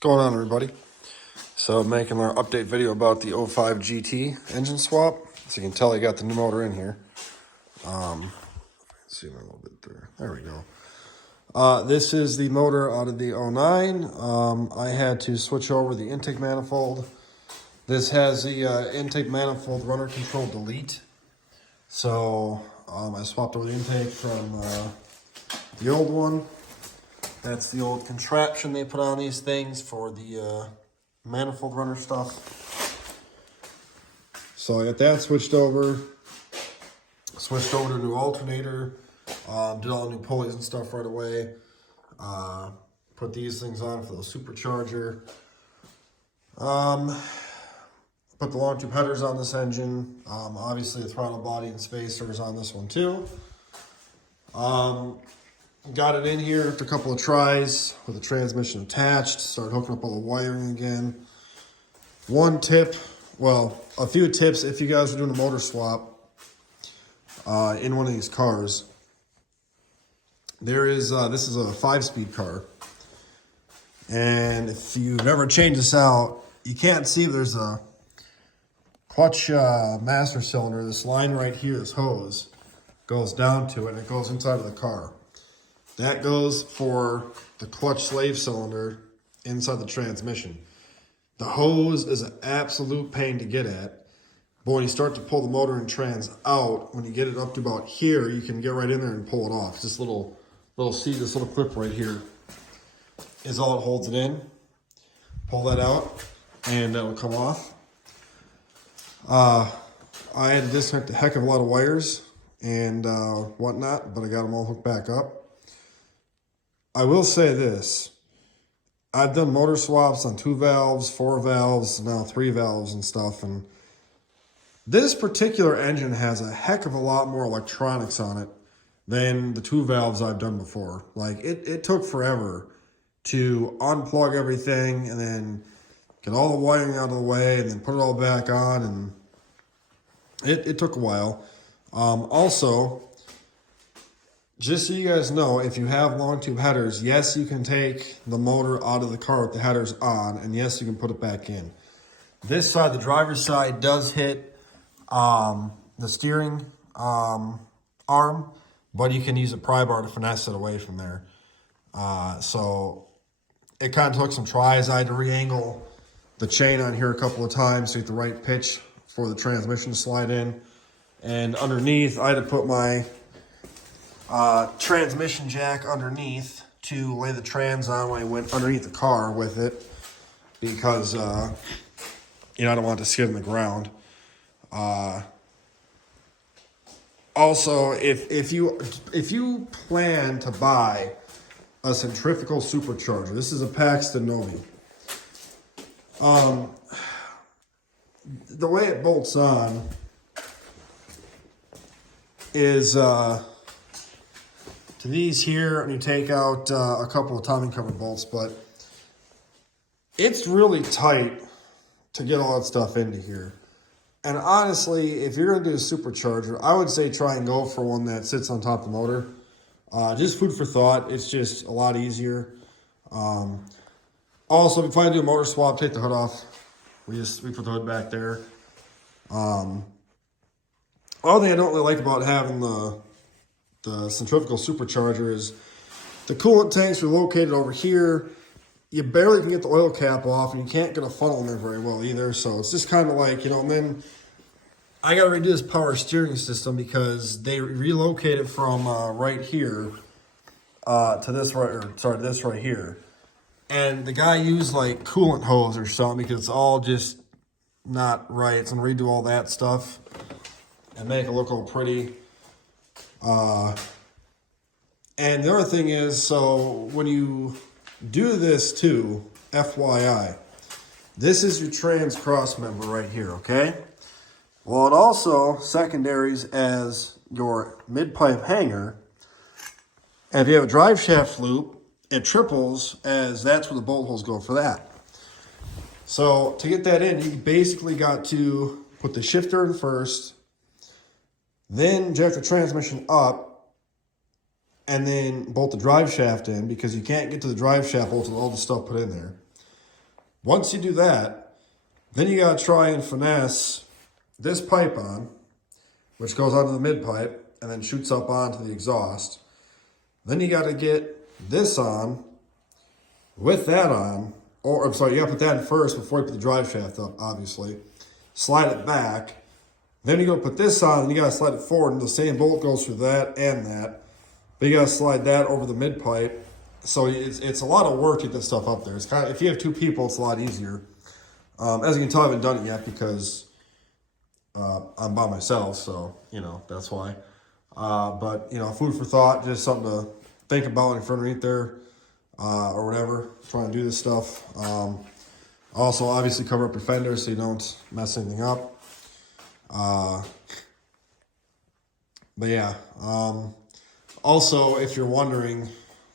What's going on, everybody? So I'm making our update video about the 05 GT engine swap. So you can tell I got the new motor in here. Let's zoom in a little bit there. There we go. This is the motor out of the 09. I had to switch over the intake manifold. This has the intake manifold runner control delete. So I swapped over the intake from the old one. That's the old contraption they put on these things for the manifold runner stuff. So I got that switched over to a new alternator, did all the new pulleys and stuff right away. Put these things on for the Supercharger. Put the long tube headers on this engine. Obviously the throttle body and spacers on this one too. Got it in here after a couple of tries with the transmission attached. Started hooking up all the wiring again. One tip, well, a few tips if you guys are doing a motor swap in one of these cars. There is, this is a 5-speed car. And if you've ever changed this out, you can't see there's a clutch master cylinder. This line right here, this hose, goes down to it and it goes inside of the car. That goes for the clutch slave cylinder inside the transmission. The hose is an absolute pain to get at. But when you start to pull the motor and trans out, when you get it up to about here, you can get right in there and pull it off. This little this little clip right here is all it holds it in. Pull that out and that will come off. I had to disconnect a heck of a lot of wires and whatnot, but I got them all hooked back up. I will say this, I've done motor swaps on 2 valves, 4 valves, now 3 valves and stuff, and this particular engine has a heck of a lot more electronics on it than the 2 valves I've done before. Like, it took forever to unplug everything and then get all the wiring out of the way and then put it all back on, and it took a while. Also, just so you guys know, if you have long tube headers, yes, you can take the motor out of the car with the headers on, and yes, you can put it back in. This side, the driver's side, does hit the steering arm, but you can use a pry bar to finesse it away from there. So it kind of took some tries. I had to re-angle the chain on here a couple of times to get the right pitch for the transmission to slide in. And underneath, I had to put my transmission jack underneath to lay the trans on when I went underneath the car with it, because I don't want it to skid in the ground. Also, if you plan to buy a centrifugal supercharger, this is a Paxton Novi. The way it bolts on is to these here, and you take out a couple of timing cover bolts, but it's really tight to get all that stuff into here. And honestly, if you're going to do a supercharger, I would say try and go for one that sits on top of the motor. Just food for thought. It's just a lot easier. Also, if you plan to do a motor swap, take the hood off. We put the hood back there. Other thing I don't really like about having the centrifugal supercharger is the coolant tanks are located over here. You barely can get the oil cap off, and you can't get a funnel in there very well either. So it's just kind of like, and then I got to redo this power steering system because they relocated from right here to this this right here. And the guy used like coolant hose or something because it's all just not right. It's going to redo all that stuff and make it look all pretty. And the other thing is, so when you do this too, FYI, this is your trans cross member right here, okay? Well, it also secondaries as your mid-pipe hanger. And if you have a drive shaft loop, it triples as that's where the bolt holes go for that. So to get that in, you basically got to put the shifter in first, then jack the transmission up, and then bolt the drive shaft in, because you can't get to the drive shaft bolt with all the stuff put in there. Once you do that, then you gotta try and finesse this pipe on, which goes onto the mid pipe and then shoots up onto the exhaust. Then you gotta get this on with that on, or I'm sorry, you gotta put that in first before you put the drive shaft up, obviously. Slide it back. Then you go put this on and you gotta slide it forward, and the same bolt goes through that and that. But you gotta slide that over the mid pipe. So it's a lot of work to get this stuff up there. It's kind of, if you have two people, it's a lot easier. As you can tell, I haven't done it yet because I'm by myself, so you know that's why. But you know, food for thought, just something to think about if you're underneath there or whatever, trying to do this stuff. Also, obviously, cover up your fenders so you don't mess anything up. But yeah. Also, if you're wondering,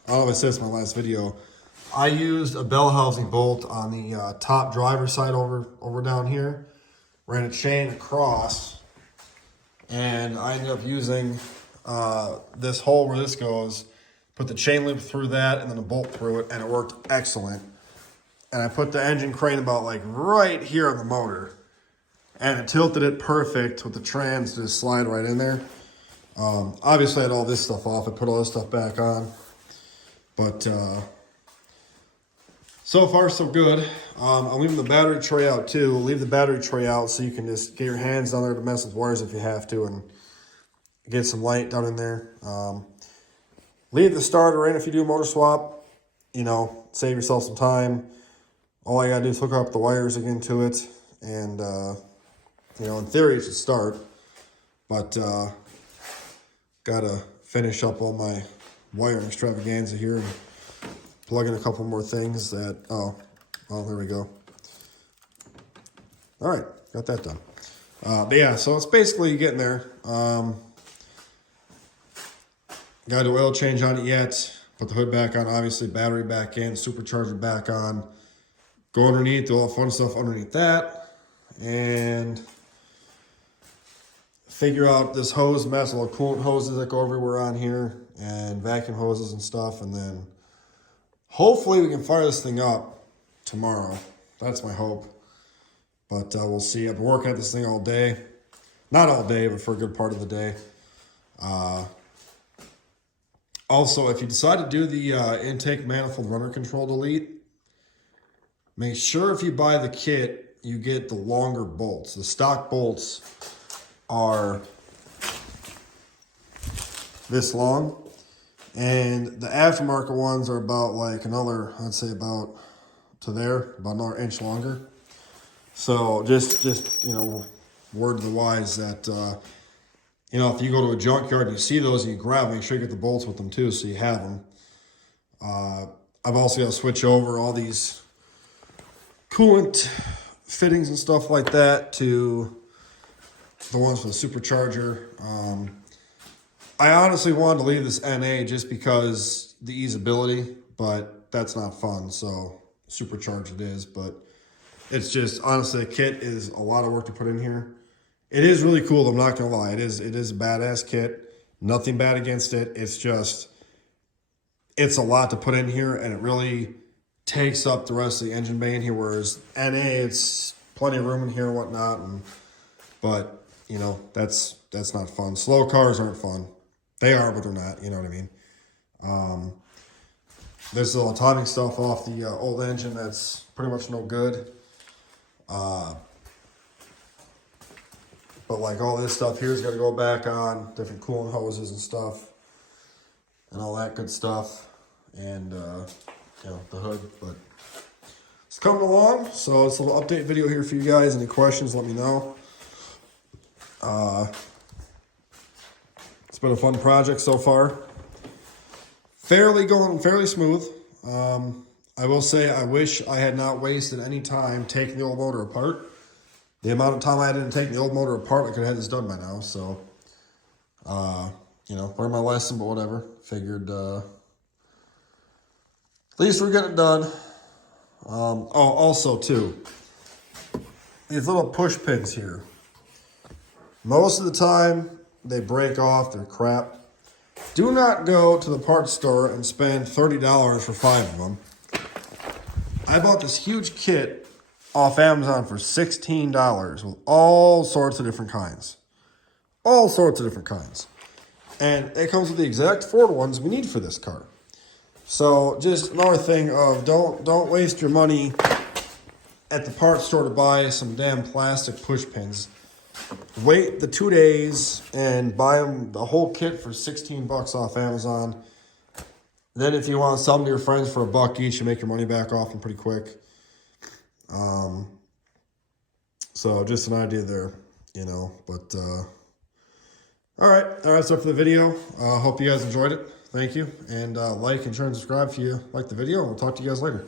I don't know if I said this in my last video, I used a bell housing bolt on the top driver's side over down here. Ran a chain across, and I ended up using this hole where this goes, put the chain loop through that and then a bolt through it, and it worked excellent. And I put the engine crane about like right here on the motor, and it tilted it perfect with the trans to just slide right in there. Obviously I had all this stuff off. I put all this stuff back on, but so far so good. I'm leaving the battery tray out too. Leave the battery tray out so you can just get your hands down there to mess with wires if you have to and get some light down in there. Leave the starter in if you do a motor swap. You know, save yourself some time. All I gotta do is hook up the wires again to it, and you know, in theory it should start, but gotta finish up all my wiring extravaganza here and plug in a couple more things that, oh, there we go. All right, got that done. But yeah, so it's basically getting there. Got to do oil change on it yet. Put the hood back on, obviously, battery back in, supercharger back on. Go underneath, do all the fun stuff underneath that. And figure out this hose mess, all the coolant hoses that go everywhere on here, and vacuum hoses and stuff, and then hopefully we can fire this thing up tomorrow. That's my hope. But we'll see. I've been working at this thing all day. Not all day, but for a good part of the day. Also, if you decide to do the intake manifold runner control delete, make sure if you buy the kit, you get the longer bolts. The stock bolts are this long, and the aftermarket ones are about like another, I'd say about to there, about another inch longer. So just you know, word to the wise that you know, if you go to a junkyard and you see those and you grab them, make sure you get the bolts with them too, so you have them. I've also got to switch over all these coolant fittings and stuff like that to the ones for the supercharger. I honestly wanted to leave this NA just because the easeability, but that's not fun, so supercharged it is. But it's just, honestly, the kit is a lot of work to put in here. It is really cool, I'm not gonna lie. It is a badass kit. Nothing bad against it. It's just, it's a lot to put in here, and it really takes up the rest of the engine bay in here, whereas NA, it's plenty of room in here and whatnot, but you know, that's not fun. Slow cars aren't fun. They are, but they're not, you know what I mean? There's little timing stuff off the old engine that's pretty much no good. But like all this stuff here's got to go back on, different coolant hoses and stuff, and all that good stuff, and you know, the hood. But it's coming along, so it's a little update video here for you guys. Any questions, let me know. It's been a fun project so far. Going fairly smooth. I will say I wish I had not wasted any time taking the old motor apart. The amount of time I had to take the old motor apart, I could have had this done by now. So, you know, learned my lesson, but whatever. Figured, at least we're getting it done. Oh, also too, these little push pins here. Most of the time, they break off, they're crap. Do not go to the parts store and spend $30 for 5 of them. I bought this huge kit off Amazon for $16 with all sorts of different kinds. All sorts of different kinds. And it comes with the exact Ford ones we need for this car. So just another thing of don't waste your money at the parts store to buy some damn plastic push pins. Wait the 2 days and buy them the whole kit for $16 off Amazon. Then if you want to sell them to your friends for $1 each, you make your money back off them pretty quick. So just an idea there, you know, but, all right, that's it for the video. Hope you guys enjoyed it. Thank you. And like and share and subscribe if you like the video. And we'll talk to you guys later.